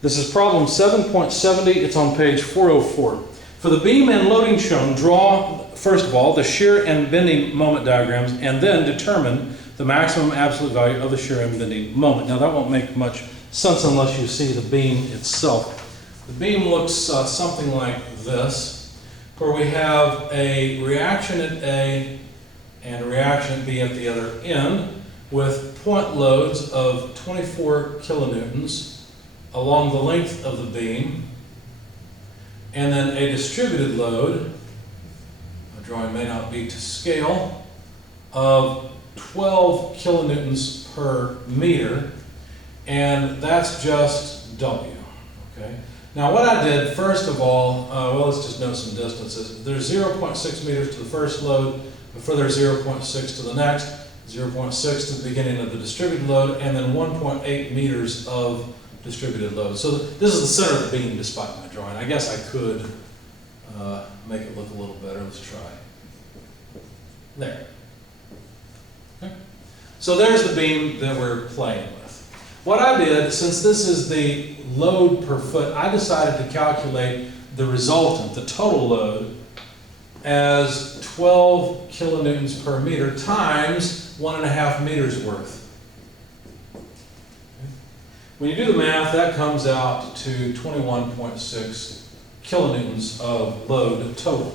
This is problem 7.70. It's on page 404. For the beam and loading shown, draw, first of all, the shear and bending moment diagrams, and then determine the maximum absolute value of the shear and bending moment. Now that won't make much sense unless you see the beam itself. The beam looks something like this, where we have a reaction at A and a reaction at B at the other end, with point loads of 24 kilonewtons along the length of the beam, and then a distributed load, a drawing may not be to scale, of 12 kilonewtons per meter, and that's just W. Okay. Now what I did, first of all, well, let's just note some distances. There's 0.6 meters to the first load, a further 0.6 to the next, 0.6 to the beginning of the distributed load, and then 1.8 meters of distributed load. So this is the center of the beam despite my drawing. I guess I could make it look a little better. Let's try. There. Okay. So there's the beam that we're playing with. What I did, since this is the load per foot, I decided to calculate the resultant, the total load, as 12 kilonewtons per meter times 1.5 meters worth. When you do the math, that comes out to 21.6 kilonewtons of load total.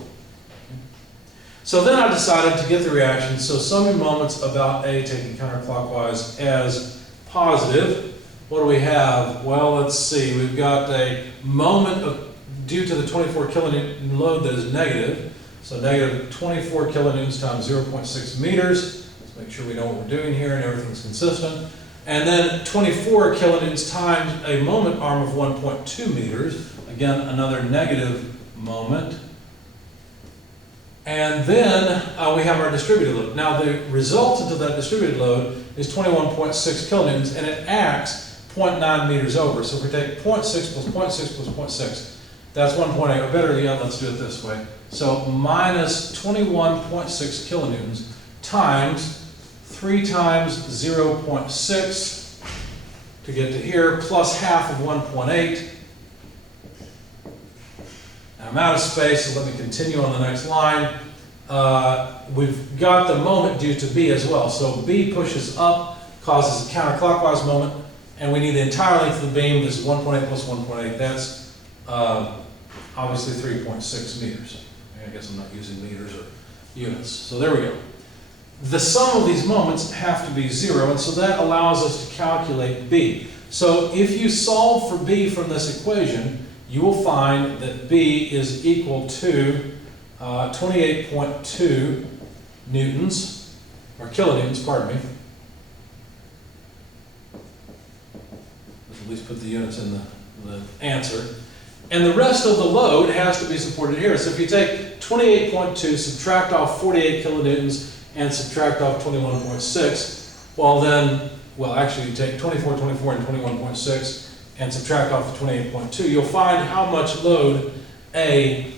So then I decided to get the reaction, so summing moments about A taken counterclockwise as positive. What do we have? Well, let's see. We've got a moment due to the 24 kilonewton load that is negative. So negative 24 kilonewtons times 0.6 meters. Let's make sure we know what we're doing here and everything's consistent. And then 24 kilonewtons times a moment arm of 1.2 meters. Again, another negative moment. And then we have our distributed load. Now the resultant of that distributed load is 21.6 kilonewtons, and it acts 0.9 meters over. So if we take 0.6 plus 0.6 plus 0.6, that's 1.8, or better yet, let's do it this way. So minus 21.6 kilonewtons times 3 times 0.6 to get to here, plus half of 1.8. Now I'm out of space, so let me continue on the next line. We've got the moment due to B as well. So B pushes up, causes a counterclockwise moment, and we need the entire length of the beam. This is 1.8 plus 1.8. That's obviously 3.6 meters. I guess I'm not using meters or units. So there we go. The sum of these moments have to be 0, and so that allows us to calculate B. So if you solve for B from this equation, you will find that B is equal to 28.2 newtons, or kilonewtons, pardon me. Let's at least put the units in the answer. And the rest of the load has to be supported here. So if you take 28.2, subtract off 48 kilonewtons, and subtract off 21.6, well actually you take 24, 24, and 21.6, and subtract off the 28.2, you'll find how much load A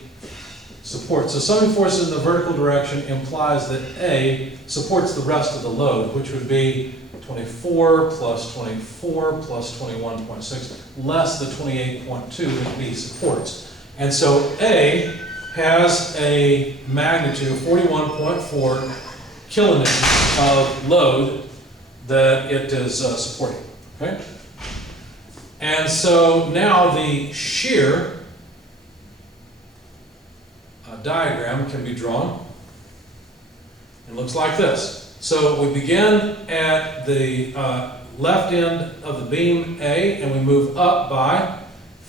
supports. So summing forces in the vertical direction implies that A supports the rest of the load, which would be 24 plus 24 plus 21.6, less the 28.2 that B supports. And so A has a magnitude of 41.4 kilonewtons of load that it is supporting. Okay? And so now the shear diagram can be drawn. It looks like this. So we begin at the left end of the beam A, and we move up by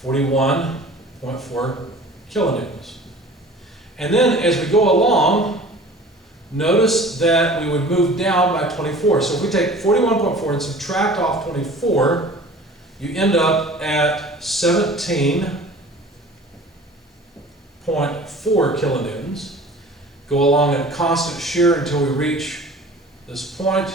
41.4 kilonewtons. And then as we go along, notice that we would move down by 24. So if we take 41.4 and subtract off 24, you end up at 17.4 kilonewtons. Go along at constant shear until we reach this point.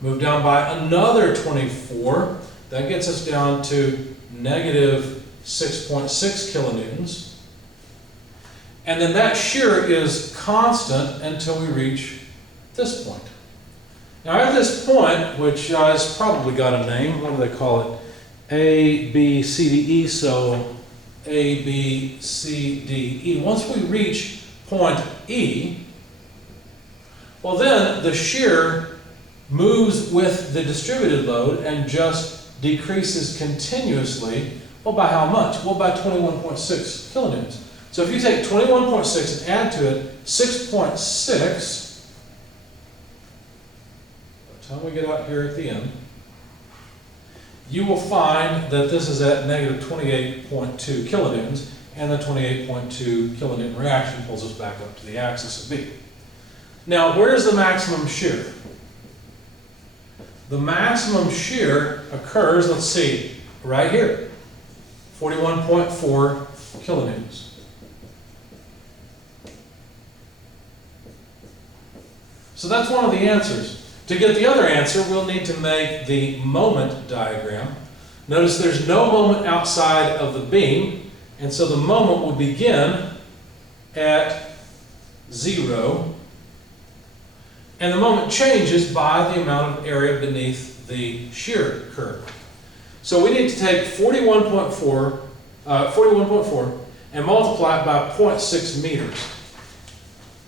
Move down by another 24. That gets us down to negative 6.6 kilonewtons. And then that shear is constant until we reach this point. Now at this point, which has probably got a name, what do they call it? A, B, C, D, E, so A, B, C, D, E. Once we reach point E, well then the shear moves with the distributed load and just decreases continuously. Well, by how much? Well, by 21.6 kilonewtons. So if you take 21.6 and add to it 6.6, by the time we get out here at the end, you will find that this is at negative 28.2 kilonewtons, and the 28.2 kilonewton reaction pulls us back up to the axis of B. Now, where's the maximum shear? The maximum shear occurs, let's see, right here, 41.4 kilonewtons. So that's one of the answers. To get the other answer, we'll need to make the moment diagram. Notice there's no moment outside of the beam, and so the moment will begin at 0, and the moment changes by the amount of area beneath the shear curve. So we need to take 41.4 and multiply it by 0.6 meters.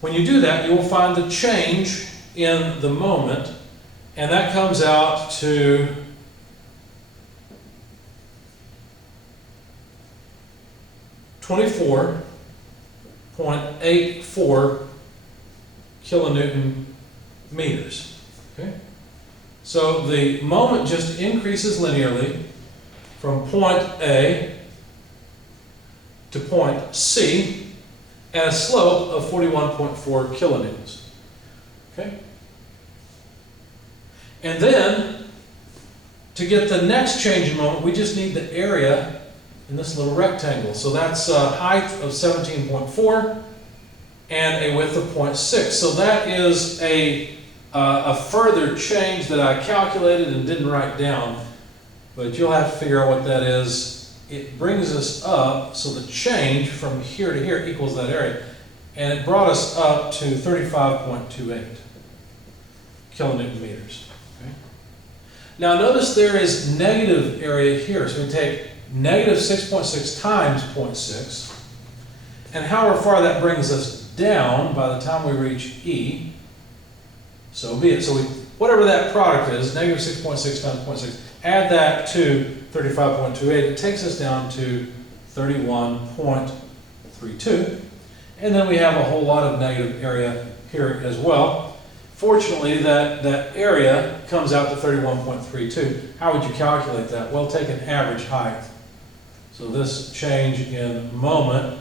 When you do that, you will find the change in the moment, and that comes out to 24.84 kilonewton meters. Okay? So the moment just increases linearly from point A to point C at a slope of 41.4 kilonewtons. Okay? And then, to get the next change in moment, we just need the area in this little rectangle. So that's a height of 17.4 and a width of 0.6. So that is a further change that I calculated and didn't write down, but you'll have to figure out what that is. It brings us up, so the change from here to here equals that area, and it brought us up to 35.28 kilonewton meters. Okay? Now notice there is negative area here, so we take negative 6.6 times 0.6, and however far that brings us down by the time we reach E, so be it. So whatever that product is, negative 6.6 times 0.6, add that to 35.28, it takes us down to 31.32. And then we have a whole lot of negative area here as well. Fortunately, that area comes out to 31.32. How would you calculate that? Well, take an average height. So this change in moment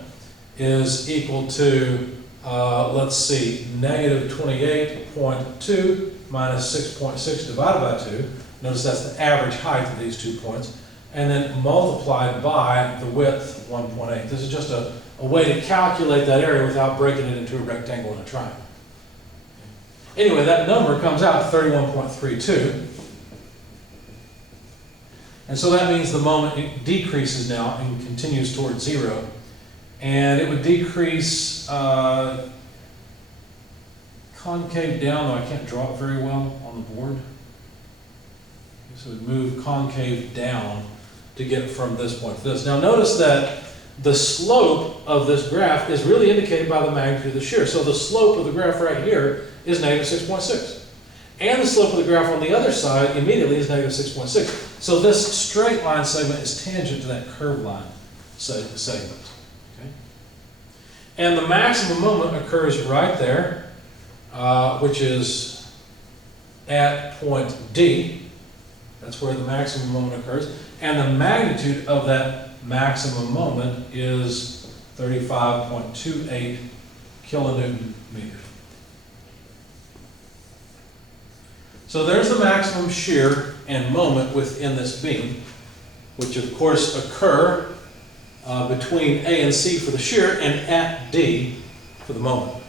is equal to, let's see, negative 28.2 minus 6.6 divided by 2. Notice that's the average height of these 2 points. And then multiplied by the width, 1.8. This is just a way to calculate that area without breaking it into a rectangle and a triangle. Anyway, that number comes out to 31.32. And so that means the moment decreases now and continues towards 0. And it would decrease concave down, though I can't draw it very well on the board. So it would move concave down to get from this point to this. Now notice that the slope of this graph is really indicated by the magnitude of the shear. So the slope of the graph right here is negative 6.6. And the slope of the graph on the other side immediately is negative 6.6. So this straight line segment is tangent to that curved line segment. Okay? And the maximum moment occurs right there, which is at point D. That's where the maximum moment occurs. And the magnitude of that maximum moment is 35.28 kilonewton meters. So there's the maximum shear and moment within this beam, which of course occur between A and C for the shear and at D for the moment.